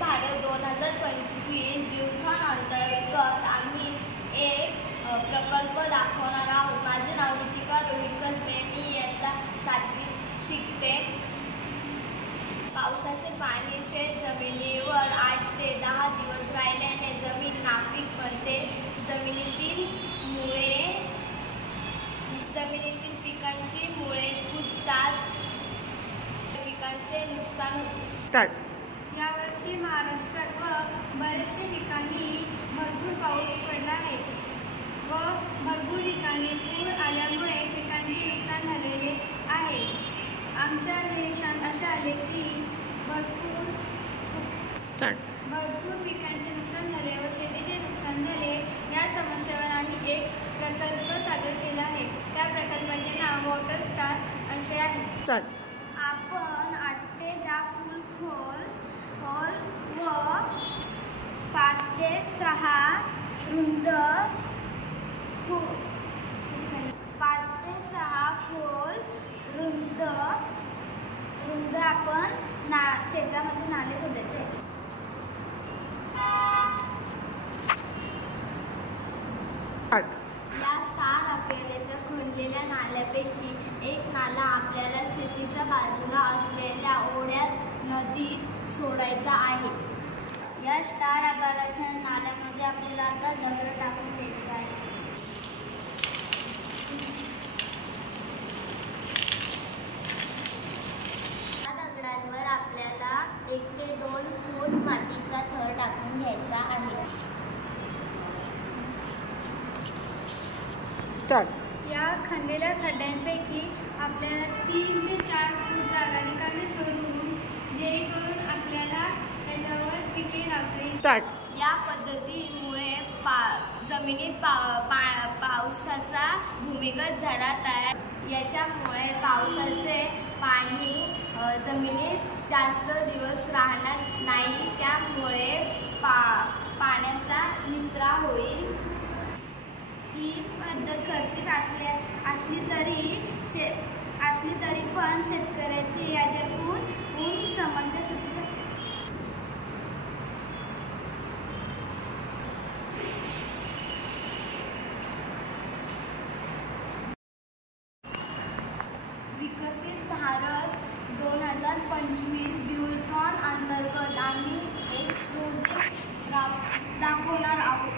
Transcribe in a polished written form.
भारत 2025 ब्यूथॉन अंतर्गत आम्ही एक प्रकल्प दाखवणार आहोत। माझे नाव रितिका रोहित कसबे, मी इयत्ता 7वीत शिकते। पावसाचे पाणी शेत जमिनीवर 8 ते 10 दिवस राहिल्याने जमीन नापीक बनते। जमिनीतील पिकांची मुळे कुजतात, पिकांचे नुकसान होते। यावर्षी महाराष्ट्रात व बरेचशा ठिकाणी भरपूर पाऊस पडला आहे व भरपूर ठिकाणी पूर आल्यामुळे पिकांचे नुकसान झालेले आहे। आमच्या निरीक्षणात असे आले की भरपूर पिकांचे नुकसान झाले व शेतीचे नुकसान झाले। या समस्येवर आम्ही एक प्रकल्प सादर केला आहे। त्या प्रकल्पाचे नाव वॉटर स्टार असे आहे। आपण 8 ते 10 फूट खोल व 5 ते 6 रुंद 5 ते 6 खोल रुंद आपण क्षेत्रामध्ये नाले खोदायचे। या स्टार आकाराच्या खणलेल्या नाल्यापैकी एक नाला आपल्याला शेतीच्या बाजूला असलेल्या ओढ्यात नदीत सोडायचा आहे। या स्टार आकाराच्या नाल्यामध्ये आपल्याला आता दगड टाकून द्यायचे आहे। या दगडांवर आपल्याला 1 ते 2 फूट मातीचा थर टाकून घ्यायचा आहे। या खणलेल्या खड्ड्यांपैकी आपल्याला 3 ते 4 फूट जागा रिकामी सोडून जेणेकरून आपल्याला त्याच्यावर पिके लावता येईल। या पद्धतीमुळे जमिनीत पावसाचा भूमिगत झरा तयार। याच्यामुळे पावसाचे पाणी जमिनीत जास्त दिवस राहणार नाही, त्यामुळे पाण्याचा निचरा होईल। ही पद्धत खर्चिक असली तरी पण शेतकऱ्याची याच्यातून समस्या सुटू शकते। विकसित भारत 2025 ब्यूथॉन अंतर्गत आम्ही एक प्रोजेक्ट दाखवणार आहोत।